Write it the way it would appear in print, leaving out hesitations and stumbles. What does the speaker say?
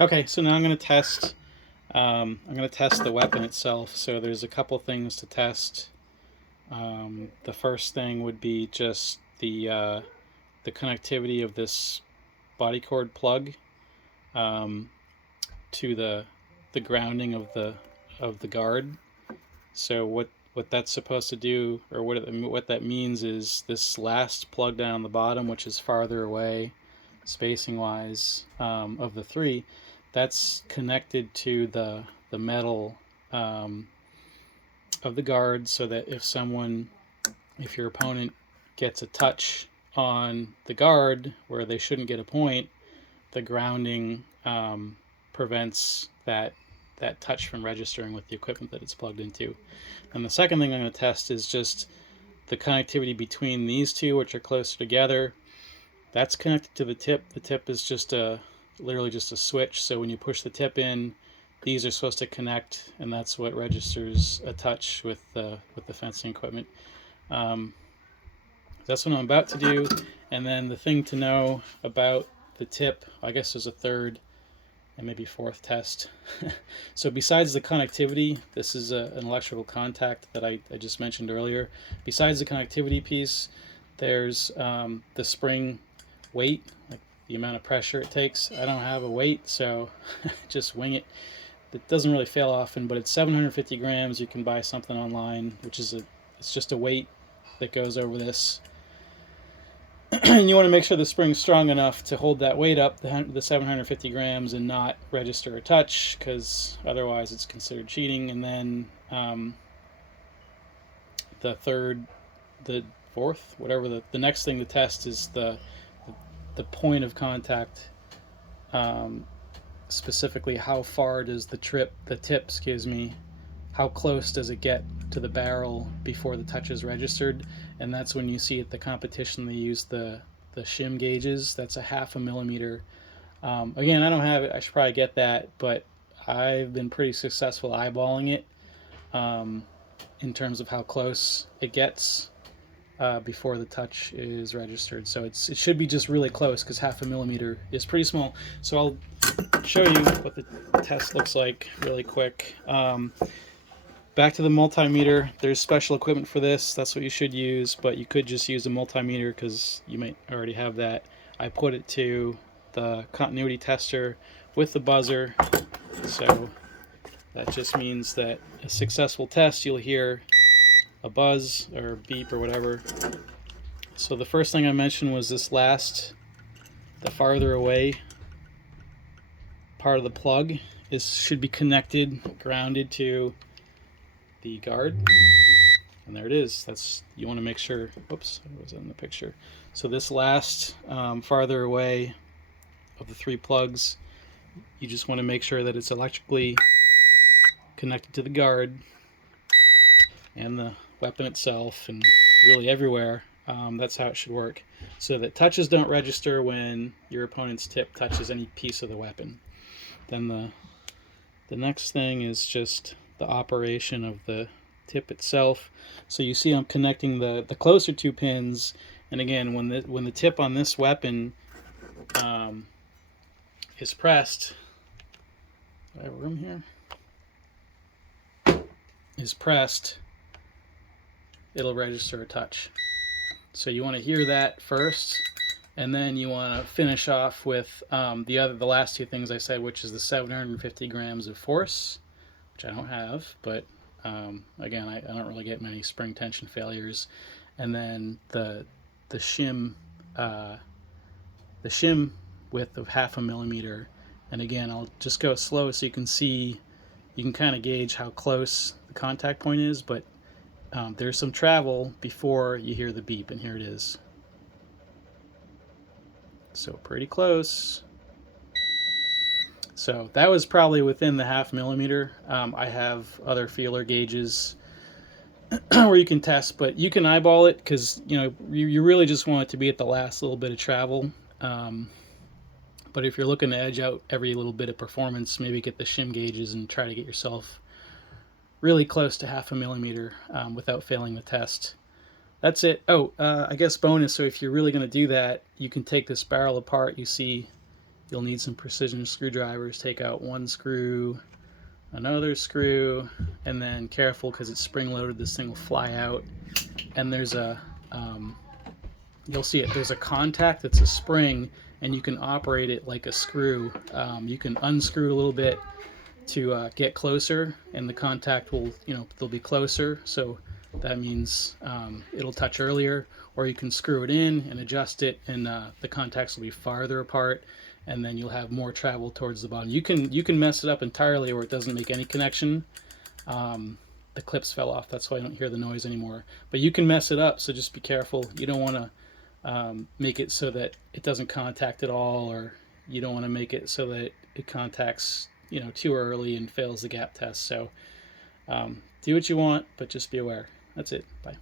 Okay, so now I'm going to test the weapon itself. So there's a couple things to test. The first thing would be just the connectivity of this body cord plug um, to the grounding of the guard. So what that's supposed to do, or what that means, is this last plug down on the bottom, which is farther away, spacing wise, of the three, that's connected to the metal um, of the guard, so that if your opponent gets a touch on the guard where they shouldn't get a point, the grounding prevents that touch from registering with the equipment that it's plugged into. And the second thing I'm going to test is just the connectivity between these two, which are closer together. That's connected to the tip. The tip is literally just a switch. So when you push the tip in, these are supposed to connect, and that's what registers a touch with the fencing equipment. That's what I'm about to do. And then the thing to know about the tip, I guess there's a third and maybe fourth test. So besides the connectivity, this is an electrical contact that I just mentioned earlier. Besides the connectivity piece, there's the spring weight, like the amount of pressure it takes. I don't have a weight, so just wing it. It doesn't really fail often, but it's 750 grams. You can buy something online, it's just a weight that goes over this. And you want to make sure the spring's strong enough to hold that weight up, the 750 grams, and not register a touch, because otherwise it's considered cheating. And then the third, the fourth, whatever, the next thing to test is the point of contact. Specifically, how far does the tip, how close does it get to the barrel before the touch is registered? And that's when you see at the competition they use the shim gauges. That's a 0.5 millimeter. Again, I don't have it. I should probably get that, but I've been pretty successful eyeballing it in terms of how close it gets before the touch is registered. So it should be just really close, because 0.5 millimeter is pretty small. So I'll show you what the test looks like really quick. Back to the multimeter. There's special equipment for this. That's what you should use, but you could just use a multimeter because you might already have that. I put it to the continuity tester with the buzzer, so that just means that a successful test, you'll hear a buzz or beep or whatever. So the first thing I mentioned was the farther away part of the plug should be grounded to the guard, and there it is. You want to make sure. Oops, it was in the picture. So this last farther away of the three plugs, you just want to make sure that it's electrically connected to the guard and the weapon itself, and really everywhere. That's how it should work, so that touches don't register when your opponent's tip touches any piece of the weapon. Then the next thing is just the operation of the tip itself. So you see I'm connecting the closer two pins, and again, when the tip on this weapon is pressed, do I have room here? Is pressed, it'll register a touch. So you want to hear that first, and then you want to finish off with the last two things I said, which is the 750 grams of force, which I don't have, but again, I don't really get many spring tension failures, and then the shim width of 0.5 millimeter. And again, I'll just go slow so you can kind of gauge how close the contact point is, but there's some travel before you hear the beep, and here it is. So pretty close. So that was probably within the 0.5 millimeter. I have other feeler gauges where you can test, but you can eyeball it, because you really just want it to be at the last little bit of travel. But if you're looking to edge out every little bit of performance, maybe get the shim gauges and try to get yourself really close to 0.5 millimeter without failing the test. That's it. Oh, I guess bonus, so if you're really going to do that, you can take this barrel apart. You see You'll need some precision screwdrivers. Take out one screw, another screw, and then careful because it's spring loaded, this thing will fly out. And there's a you'll see it, there's a contact that's a spring, and you can operate it like a screw. You can unscrew a little bit to get closer, and the contact will, they'll be closer, so that means it'll touch earlier. Or you can screw it in and adjust it, and the contacts will be farther apart, and then you'll have more travel towards the bottom. You can mess it up entirely where it doesn't make any connection. The clips fell off, that's why I don't hear the noise anymore. But you can mess it up, so just be careful. You don't want to make it so that it doesn't contact at all, or you don't want to make it so that it contacts too early and fails the gap test. So do what you want, but just be aware. That's it. Bye.